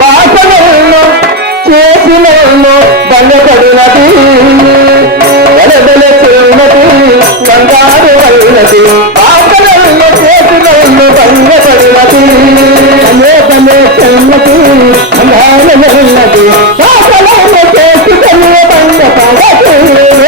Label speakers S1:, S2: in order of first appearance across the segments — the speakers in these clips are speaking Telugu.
S1: బాసనల్లో చేసినల్లో బంగపడినది ఎడబెల చిన్నది బంగారు వల్లది బాసనల్లో చేసినల్లో బంగపడినది అనే చిన్నది బంగారు వల్లది బాసనల్లో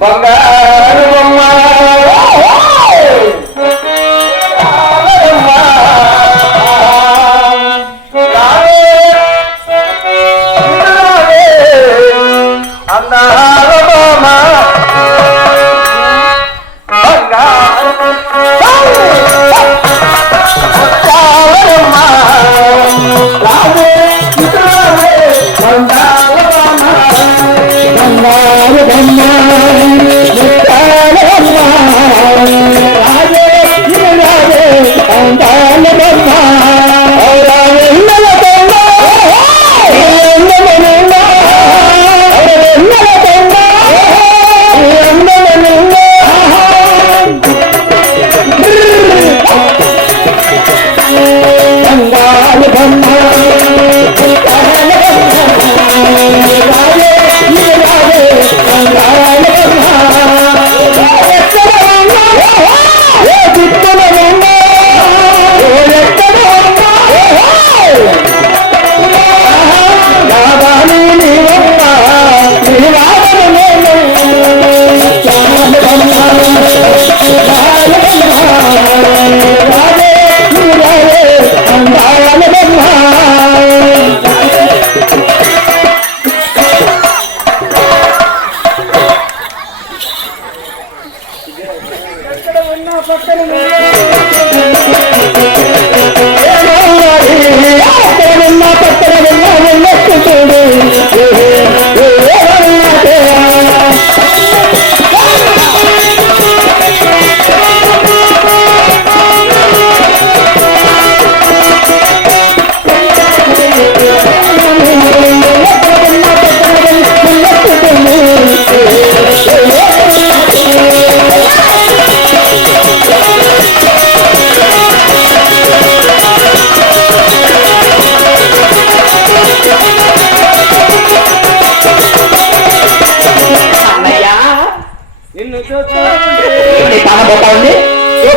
S1: బంగారు
S2: కానబోతా ఉంది ఏం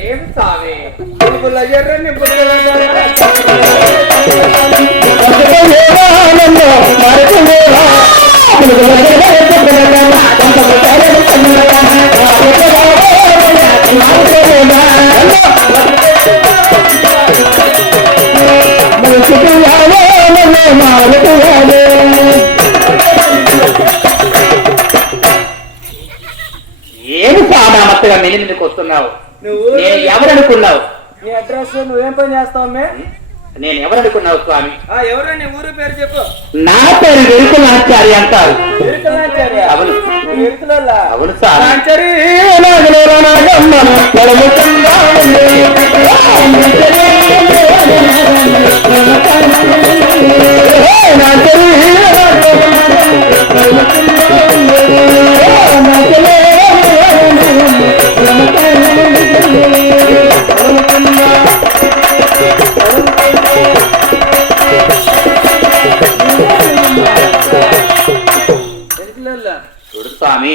S1: ఏం సావే పురుగుల ఎర్రని పురుగుల మరచులేరా
S2: లేని మీదకి వస్తున్నావు.
S3: నువ్వు
S2: నేను ఎవరు అనుకున్నావు
S3: నీ అడ్రస్ నువ్వేం పని చేస్తావు
S2: నేను ఎవరు అనుకున్నావు స్వామి?
S3: ఆ, ఎవరు? నీ ఊరు పేరు చెప్పు.
S2: నా పేరు వెరుకులాచారి అంటారు. అవును. అవును చూడు స్వామి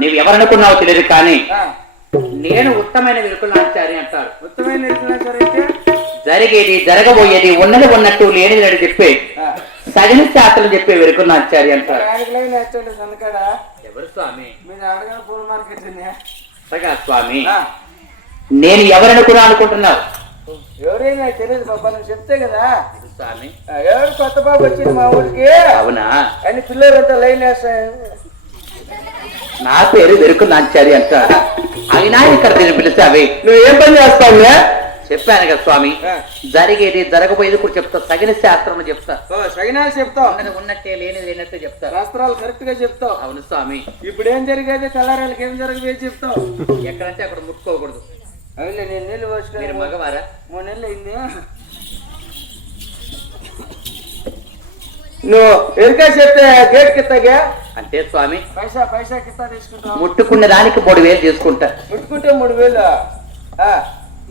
S2: నీవు ఎవరనుకున్నావు తెలియదు కానీ నేను ఉత్తమైన వెరుకులాచారి అంటారు
S3: ఉత్తమైన
S2: జరిగేది జరగబోయేది ఉన్నది ఉన్నట్టు లేనిది లేని చెప్పే
S3: ఆ,
S2: సగని శాస్త్రం చెప్పే వెరుకులాచారి అంటారు ఎవరు స్వామి? స్వామి. నేను ఎవరనుకున్నా అనుకుంటున్నావు?
S3: ఎవరైనా తెలియదు బాబా నువ్వు చెప్తే కదా.
S2: స్వామి.
S3: ఎవరు కొత్త బాబు వచ్చింది మా ఊరికి?
S2: అవునా?
S3: అని పిల్లలంతా లైన్ వేస్తాయి.
S2: నా పేరు వెరుకులాచారి అంటారు అయినా ఇక్కడ నేను పిలిచావి
S3: నువ్వేం పని చేస్తావు
S2: చెప్పాను కదా స్వామి. జరిగేది జరగబోయేది కూడా చెప్తా సగని శాస్త్రం చెప్తా.
S3: సగినాలు చెప్తావు.
S2: ఉన్నది ఉన్నట్టే లేనిది లేనట్టే చెప్తా.
S3: శాస్త్రాలు కరెక్ట్గా చెప్తావు.
S2: అవును స్వామి.
S3: ఇప్పుడు ఏం జరిగేది? తెల్లారాలకి ఏం జరిగేది చెప్తావు?
S2: ఎక్కడంటే అక్కడ ముట్టుకోకూడదు.
S3: అవునులే నేను నీళ్ళు
S2: మీరు
S3: పోసుకొని
S2: మగవారా?
S3: మూడు నెలలు అయింది. నువ్వు ఎరుక చెప్తే గేట్ కిత్తగా
S2: అంటే స్వామి.
S3: పైసా పైసా కిత్తా తీసుకుంటావు?
S2: ముట్టుకున్న దానికి మూడు వేలు తీసుకుంటా.
S3: ముట్టుకుంటే మూడు వేలు. ఆ,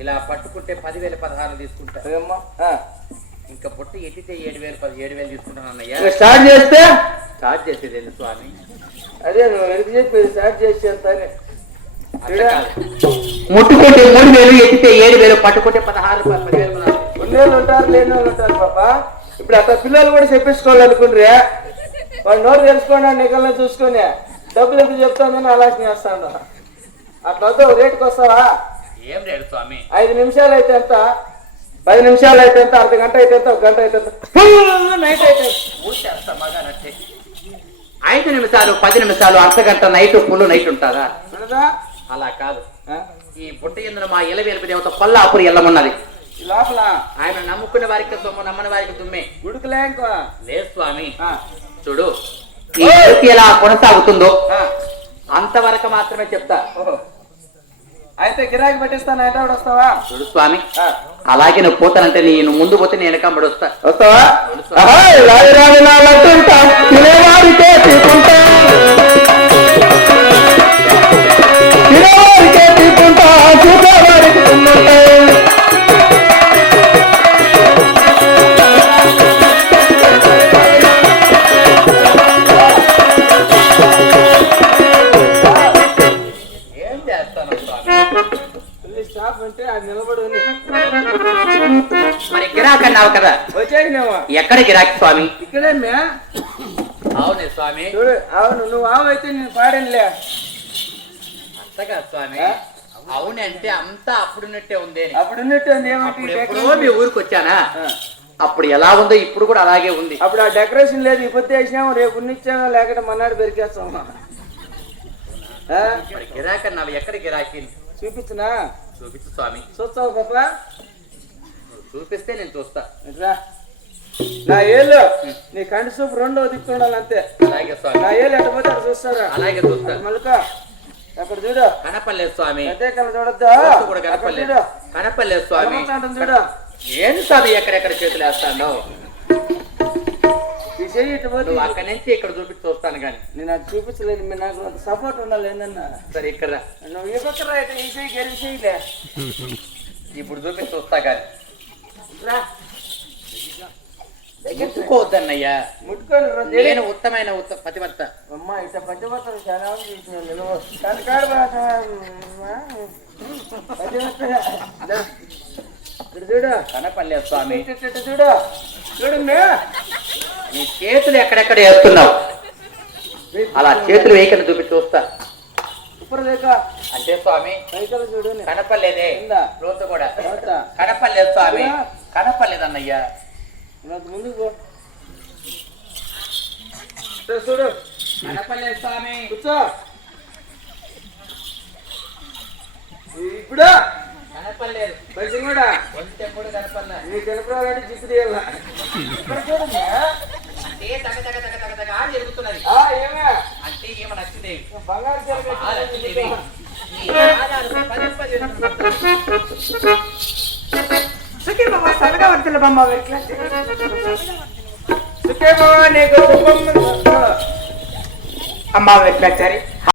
S2: ఇలా పట్టుకుంటే పదివేలు పదహారు తీసుకుంటా. ఇంకా పుట్టి ఎట్టితే ఏడు వేలు పది ఏడు వేలు తీసుకుంటాను అన్నయ్య.
S3: స్టార్ట్ చేస్తే?
S2: చార్జ్ చేసేది ఏంది స్వామి?
S3: అదే నువ్వు ఎరుక చెప్పి స్టార్ట్ చేసి అంత అని.
S2: అట్లా కాదు. ముట్టుకుంటే మూడు వేలు ఎత్తితే ఏడు వేలు పట్టుకుంటే పదహారు పదివేలు పదహారు.
S3: ఉన్నేళ్ళు ఉంటారు లేని వాళ్ళు ఉంటారు పాప. ఇప్పుడు అట్లా పిల్లలు కూడా చెప్పించుకోవాలనుకుండ్రే వాడు నోరు తెలుసుకోండి నికల్ని చూసుకొని. డబ్బులు ఎందుకు చెప్తానని ఆలోచన చేస్తాను అట్లా వద్దు రేటుకి వస్తావా
S2: ఏం లేదు స్వామి.
S3: ఐదు నిమిషాలు అయితే ఎంత? పది నిమిషాలు అయితే ఎంత? అర్ధ గంట అయితే ఎంత? ఒక గంట అయితే ఎంత? నైట్ అయితే
S2: మగానట్టే. ఐదు నిమిషాలు పది నిమిషాలు అర్ధ గంట నైట్ ఫుల్ నైట్ ఉంటుందా
S3: వినదా?
S2: అలా కాదు? ఈ బుట్ట ఎందున మా ఇల వేలుపు దేవత పల్లాపురి ఎల్లమన్నది.
S3: ఈ లోపల?
S2: ఆయన నమ్ముకునే వారికి సొమ్ము నమ్మని వారికి దుమ్మే.
S3: ఉడుకులే ఇంకో.
S2: లేదు స్వామి.
S3: ఆ,
S2: చూడు ఈ ఎలా కొనసాగుతుందో
S3: ఆ,
S2: అంతవరకు మాత్రమే చెప్తా.
S3: ఓహో. అయితే గిరాకీ పెట్టిస్తాను అయితే వస్తావా?
S2: చూడు స్వామి అలాగే నువ్వు పోతానంటే నేను ముందు పోతే నేను వెనకంబడి వస్తా.
S3: వస్తావా?
S2: ఎక్కడ గిరాకి స్వామి?
S3: ఇక్కడే
S2: అవునే స్వామి.
S3: చూడు అవును నువ్వు ఆవు అయితే నేను పాడనులే.
S2: అంతగా స్వామి.
S3: ఆ?
S2: అవునే అంటే అంతా అప్పుడున్నట్టే ఉంది అని.
S3: అప్పుడు ఉన్నట్టు ఉంది ఏమిటి
S2: ఎప్పుడో? మీ ఊరికి వచ్చానా. అప్పుడు ఎలా ఉందో ఇప్పుడు కూడా అలాగే ఉంది.
S3: అప్పుడు ఆ డెకరేషన్ లేదు పొద్దు వేసినాము రేపు ఉన్నిచ్చాము లేకపోతే మన్నాడు పెరికేస్తాము
S2: గిరాకీ అన్నావు ఎక్కడ గిరాకీ?
S3: చూపించునా?
S2: చూపించు స్వామి.
S3: చూస్తావు పాప
S2: చూపిస్తే నేను చూస్తా.
S3: నా ఏళ్ళు. నీ కంటి చూపు రెండో దిక్కు ఉండాలి అంతే.
S2: అలాగే స్వామి.
S3: నా ఏళ్ళు ఎట్ట పోతే అటు చూస్తారా?
S2: అలాగే చూస్తా.
S3: మళ్ళీ అక్కడ చూడు?
S2: కనపల్లేదు స్వామి.
S3: అదే కల చూడొద్దా
S2: కూడా
S3: అక్కడ
S2: కనపల్లేదు
S3: చూడు?
S2: కనపల్లేదు స్వామి.
S3: చూడు.
S2: ఏం స్వామి ఎక్కడెక్కడ చేతులు వేస్తాను? అక్కడి నుంచి ఇక్కడ చూపించి చూస్తాను కానీ.
S3: నేను అది చూపించలేదు. మీరు నాకు సపోర్ట్ ఉండాలి ఏందన్నా?
S2: సరే ఇక్కడ.
S3: నువ్వు ఈ పక్క రైట్ ఈ చెయ్యి గెరి చెయ్యిలే.
S2: ఇప్పుడు చూపించి చూస్తా కానీ.
S3: రా. రా,
S2: నేను ఉత్తమైన ఉత్త పతివర్త
S3: అమ్మా ఇట్ట పంచభర్తలు చాలా చూడు.
S2: కనపల్లేదు స్వామి.
S3: ఇటు, ఇటు, ఇటు చూడు. చూడు.
S2: నీ చేతులు ఎక్కడెక్కడ వేస్తున్నావు? అలా చేతులు వేయకని చూపించి చూస్తా. అంటే స్వామి. కనపల్లేదే? లోతు కూడా. కనపల్లేదు స్వామి.
S3: ఉందా?
S2: కనపల్లేదన్నయ్యా
S3: నాకు ముందుకు పో. చూడు.
S2: కనపల్లేదు స్వామి.
S3: కూర్చో. ఇప్పుడు?
S2: కనపడలేదు.
S3: కొంచెం కూడా
S2: కొంచెం కూడా కనపడలేదు.
S3: నీకు కనపడాలంటే జిప్పు తీయాల.
S2: అంటే తగ తగ తగ తగ తగ అని జరుగుతున్నది.
S3: ఆ, ఏమే?
S2: అంటే ఏమో నచ్చింది.
S3: బంగారు చీర
S2: ఆ లక్ష్మీదేవి
S3: కట్టుకుని
S2: నీ ఆధారం పది పది
S4: సుఖీ బాబా సరగా వర్తల బొమ్మ వెట్లా
S3: సుఖేమో నీకు శుభం
S4: అమ్మ వెట్లాచారి